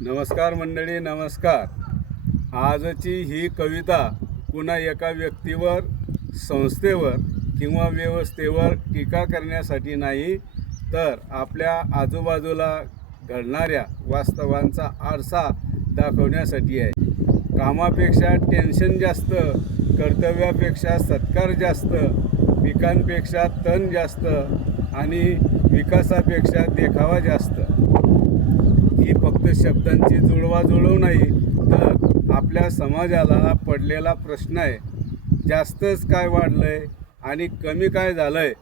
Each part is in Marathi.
नमस्कार मंडळी, नमस्कार. आजची ही कविता पुन्हा एका व्यक्तीवर, संस्थेवर किंवा व्यवस्थेवर टीका करण्यासाठी नाही, तर आपल्या आजूबाजूला घडणाऱ्या वास्तवांचा आरसा दाखवण्यासाठी आहे. कामापेक्षा टेन्शन जास्त, कर्तव्यापेक्षा सत्कार जास्त, पिकांपेक्षा तण जास्त आणि विकासापेक्षा देखावा जास्त. ही फक्त शब्दांची जुळवाजुळव नाही, तर आपल्या समाजाला पडलेला प्रश्न आहे. जास्तच काय वाढलंय आणि कमी काय झालंय?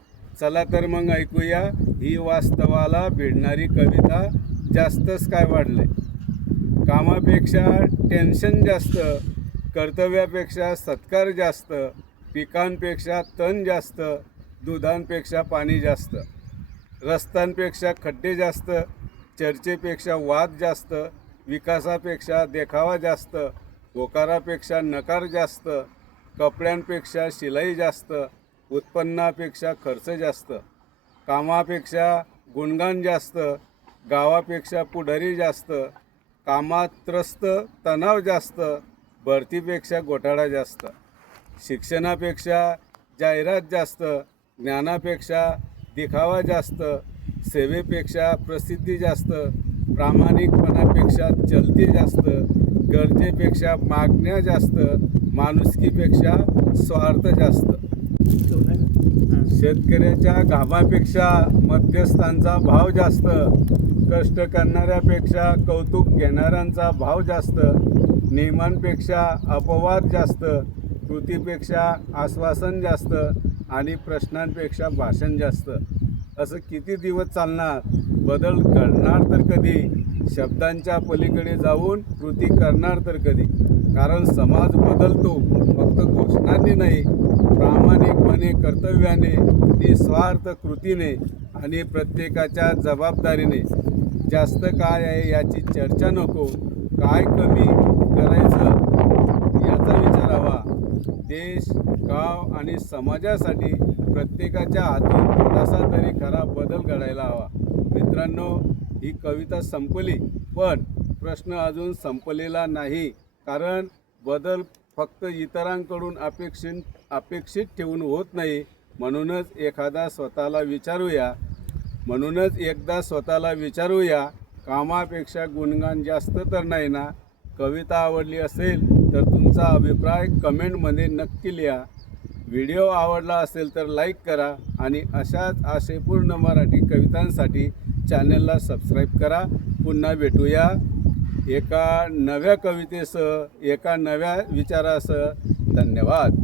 चला तर मग ऐकूया ही वास्तवाला भिडणारी कविता. जास्तच काय वाढलंय? कामापेक्षा टेन्शन जास्त, कर्तव्यापेक्षा सत्कार जास्त, पिकांपेक्षा तण जास्त, दुधांपेक्षा पाणी जास्त, रस्त्यांपेक्षा खड्डे जास्त, चर्चेपेक्षा वाद जास्त, विकासापेक्षा देखावा जास्त, होकारापेक्षा नकार जास्त, कपड्यांपेक्षा शिलाई जास्त, उत्पन्नापेक्षा खर्च जास्त, कामापेक्षा गुणगान जास्त, गावापेक्षा पुढारी जास्त, कामात त्रस्त तणाव जास्त, भरतीपेक्षा घोटाळा जास्त, शिक्षणापेक्षा जाहिरात जास्त, ज्ञानापेक्षा दिखावा जास्त, सेवेपेक्षा प्रसिद्धी जास्त, प्रामाणिकपणापेक्षा चलती जास्त, गरजेपेक्षा मागण्या जास्त, माणुसकीपेक्षा स्वार्थ जास्त, शेतकऱ्याच्या घामापेक्षा मध्यस्थांचा भाव जास्त, कष्ट करणाऱ्यापेक्षा कौतुक घेणाऱ्यांचा भाव जास्त, नियमांपेक्षा अपवाद जास्त, कृतीपेक्षा आश्वासन जास्त आणि प्रश्नांपेक्षा भाषण जास्त. असं किती दिवस चालणार? बदल घडणार तर कधी? शब्दांच्या पलीकडे जाऊन कृती करणार तर कधी? कारण समाज बदलतो फक्त घोषणांनी नाही, प्रामाणिकपणे, कर्तव्याने, निस्वार्थ कृतीने आणि प्रत्येकाच्या जबाबदारीने. जास्त काय आहे याची चर्चा नको, काय कमी करायचं याचा विचार हवा. देश, गाव आणि समाजासाठी प्रत्येकाच्या हातून थोडासा तरी खरा बदल घडायला हवा. मित्रांनो, ही कविता संपली, पण प्रश्न अजून संपलेला नाही. कारण बदल फक्त इतरांकडून अपेक्षित ठेवून होत नाही. म्हणूनच एकदा स्वतःला विचारूया, कामापेक्षा गुणगान जास्त तर नाही ना? कविता आवडली असेल तर तुमचा अभिप्राय कमेंटमध्ये नक्की लिहा. व्हिडिओ आवडला असेल तर लाईक करा आणि अशाच आशयपूर्ण मराठी कवितांसाठी चॅनलला सबस्क्राईब करा. पुन्हा भेटूया एका नव्या कवितेसह, एका नव्या विचारासह. धन्यवाद.